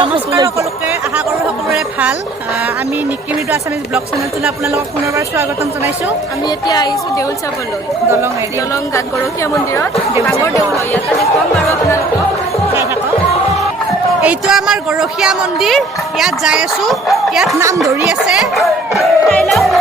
নমস্কাৰ সকলোকে আশা কৰোঁ সকলোৰে ভাল আমি নিকি মৃদু আছামিজ ব্লগ চেনেলটোলৈ আপোনালোকক পুনৰবাৰ স্বাগতম জনাইছোঁ আমি এতিয়া আহিছোঁ দেউল চাবলৈ দলং গাত গৰখীয়া মন্দিৰত ডাঙৰ দেউল হয় ইয়াতে দেখুৱাম বাৰু আপোনালোকক চাই থাকক এইটো আমাৰ গৰখীয়া মন্দিৰ ইয়াত যাই আছোঁ ইয়াত নাম ধৰি আছে চাই লওক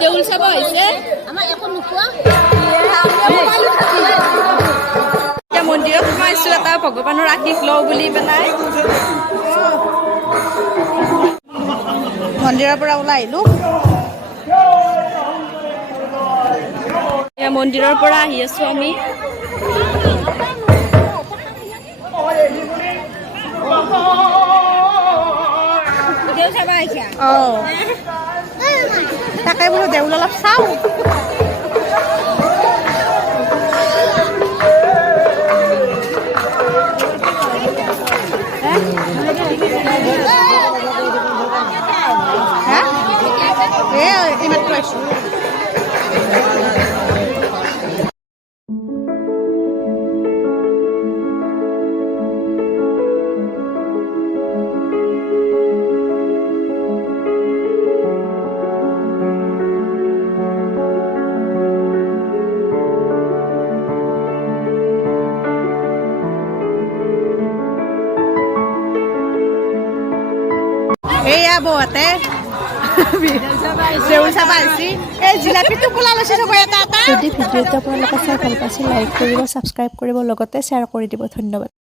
দেউল চাব আহিছে এতিয়া মন্দিৰত সোমাইছোঁ এটা ভগৱানৰ আশীষ লওঁ বুলি পেলাই মন্দিৰৰ পৰা ওলাই আহিলোঁ এতিয়া মন্দিৰৰ পৰা আহি আছোঁ আমি দেউল চাব আহিছে তাকে বোলো দেউল অলপ চাওঁ এইমাত্ৰ আছোঁ এয়া বৌহঁতে দেউল চাব আহিছে এই জিলাপিটো পোলা লৈছে চব এটা এটা যদি ভিডিঅ'টো আপোনালোকে চাই ভাল পাইছে লাইক কৰিব ছাবস্ক্ৰাইব কৰিব লগতে শ্বেয়াৰ কৰি দিব ধন্যবাদ